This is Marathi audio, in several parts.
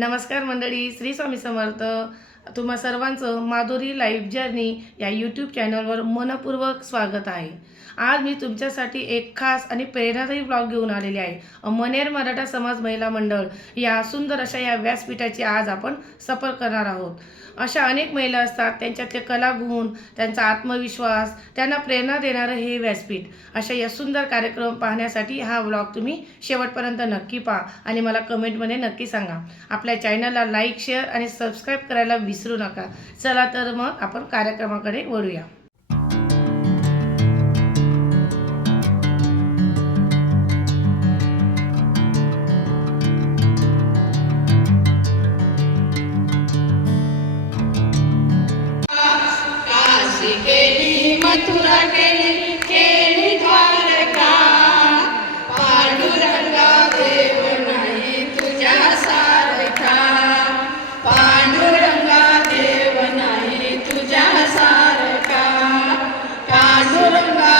नमस्कार मंडळी, श्री स्वामी समर्थ. तुम्हा सर्वांचं माधुरी लाईफ जर्नी या यूट्यूब चॅनलवर मनपूर्वक स्वागत आहे. आज मी तुमच्यासाठी एक खास आणि प्रेरणादायी ब्लॉग घेऊन आलेले आहे. मनेर मराठा समाज महिला मंडळ या सुंदर अशा या व्यासपीठाची आज आपण सफर करणार आहोत. अशा अनेक महिला असतात, त्यांच्यातले कलागुण, त्यांचा आत्मविश्वास, त्यांना प्रेरणा देणारं हे व्यासपीठ. अशा या सुंदर कार्यक्रम पाहण्यासाठी हा व्लॉग तुम्ही शेवटपर्यंत नक्की पहा आणि मला कमेंटमध्ये नक्की सांगा. आपल्या चॅनलला लाईक, शेअर आणि सबस्क्राईब करायला विसरू नका. चला तर मग आपण कार्यक्रमाकडे वळूया. मथुरा केली केली द्वारका, पांडुरंगा देव नाही तुझ्या सारखा, पांडुरंगा देव नाही तुझ्या सारखा, पांडुरंगा.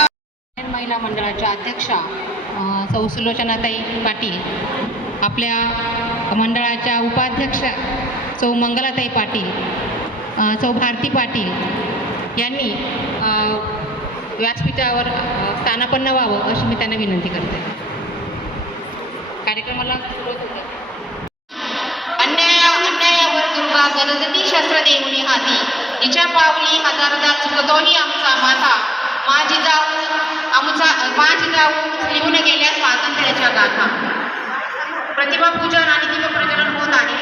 महिला मंडळाच्या अध्यक्षा सौ सुलोचनाताई पाटील, आपल्या मंडळाच्या उपाध्यक्षा सौ मंगलाताई पाटील, सौ भारती पाटील यांनी व्यासपीठावर स्थानापन्न व्हावं अशी मी त्यांना विनंती करते. कार्यक्रमाला अन्यायावर दुर्गा गरजती शस्त्र देऊनी हाती, तिच्या पावली हजारदा चुकतोनी आमचा माथा, माझी जाऊ लिहून गेल्या स्वातंत्र्याच्या गाथा. प्रतिभा पूजन आणि दिव्यप्रज्वलन होत आहे.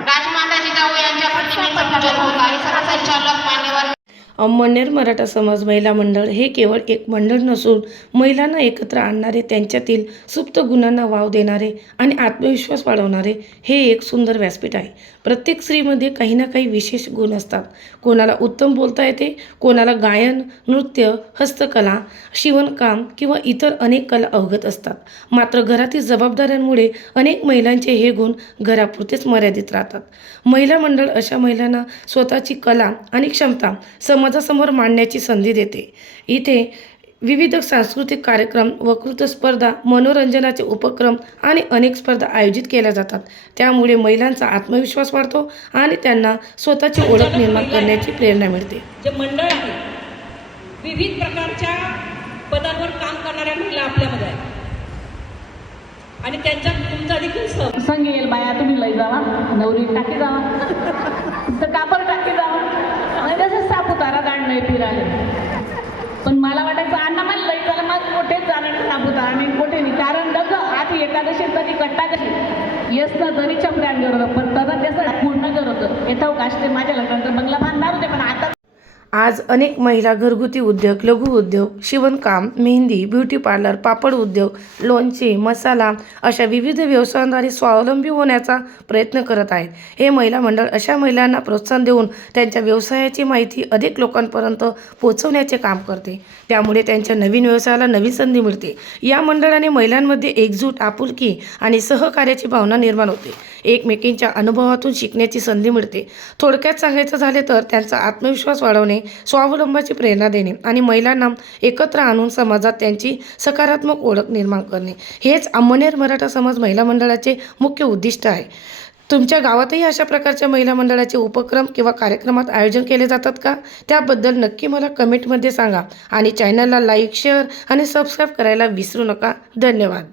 राजमाता जिजाऊ यांच्या प्रतिमेचं पूजन होत आहे. सरसंचालक मान्यवर मनेर मराठा समाज महिला मंडळ हे केवळ एक मंडळ नसून महिलांना एकत्र आणणारे, त्यांच्यातील सुप्त गुणांना वाव देणारे आणि आत्मविश्वास वाढवणारे हे एक सुंदर व्यासपीठ आहे. प्रत्येक स्त्रीमध्ये काही ना काही विशेष गुण असतात. कोणाला उत्तम बोलता येते, कोणाला गायन, नृत्य, हस्तकला, शिवणकाम किंवा इतर अनेक कला अवगत असतात. मात्र घरातील जबाबदाऱ्यांमुळे अनेक महिलांचे हे गुण घरापुरतेच मर्यादित राहतात. महिला मंडळ अशा महिलांना स्वतःची कला आणि क्षमता समाजासमोर मांडण्याची संधी देते. इथे विविध सांस्कृतिक कार्यक्रम, वक्तृत्व स्पर्धा, मनोरंजनाचे उपक्रम आणि अनेक स्पर्धा आयोजित केल्या जातात. त्यामुळे महिलांचा आत्मविश्वास वाढतो आणि त्यांना स्वतःची ओळख निर्माण करण्याची प्रेरणा मिळते. जे मंडळ आहे, विविध प्रकारच्या पदांवर काम करणाऱ्या महिला आपल्यामध्ये आहेत आणि त्यांच्यात तुमचा देखील संग येईल. बाया तुम्ही लय जावा, नवरी टाकी जावा, तर कापर टाकी जावा, आणि तसं सापुतारा दांड नाही फिरायला. पण मला वाटायचं अण्णा मला लई झालं, मग मोठेच जाणार सापुतारा आणि मोठे नाही. कारण डग आधी एकादशी तरी कट्टा कशी येस ना तरी चपड्यान करत होतं, पण तसं त्याचं पूर्ण करत होतं. येतो काष्टे माझ्या लग्नानंतर बंगला बांधणार होते, पण आता आज अनेक महिला घरगुती उद्योग, लघु उद्योग, शिवणकाम, मेहंदी, ब्युटी पार्लर, पापड उद्योग, लोणचे, मसाला अशा विविध व्यवसायांद्वारे स्वावलंबी होण्याचा प्रयत्न करत आहेत. हे महिला मंडळ अशा महिलांना प्रोत्साहन देऊन त्यांच्या व्यवसायाची माहिती अधिक लोकांपर्यंत पोहोचवण्याचे काम करते. त्यामुळे त्यांच्या नवीन व्यवसायाला नवीन संधी मिळते. या मंडळाने महिलांमध्ये एकजूट, आपुलकी आणि सहकार्याची भावना निर्माण होते. एकमेकींच्या अनुभवातून शिकण्याची संधी मिळते. थोडक्यात सांगायचं झाले तर त्यांचा आत्मविश्वास वाढवणे, स्वावलंबाची प्रेरणा देणे आणि महिलांना एकत्र आणून समाजात त्यांची सकारात्मक ओळख निर्माण करणे हेच मनेर मराठा समाज महिला मंडळाचे मुख्य उद्दिष्ट आहे. तुमच्या गावातही अशा प्रकारच्या महिला मंडळाचे उपक्रम किंवा कार्यक्रमात आयोजन केले जातात का? त्याबद्दल नक्की मला कमेंटमध्ये सांगा आणि चॅनलला लाईक, शेअर आणि सबस्क्राईब करायला विसरू नका. धन्यवाद.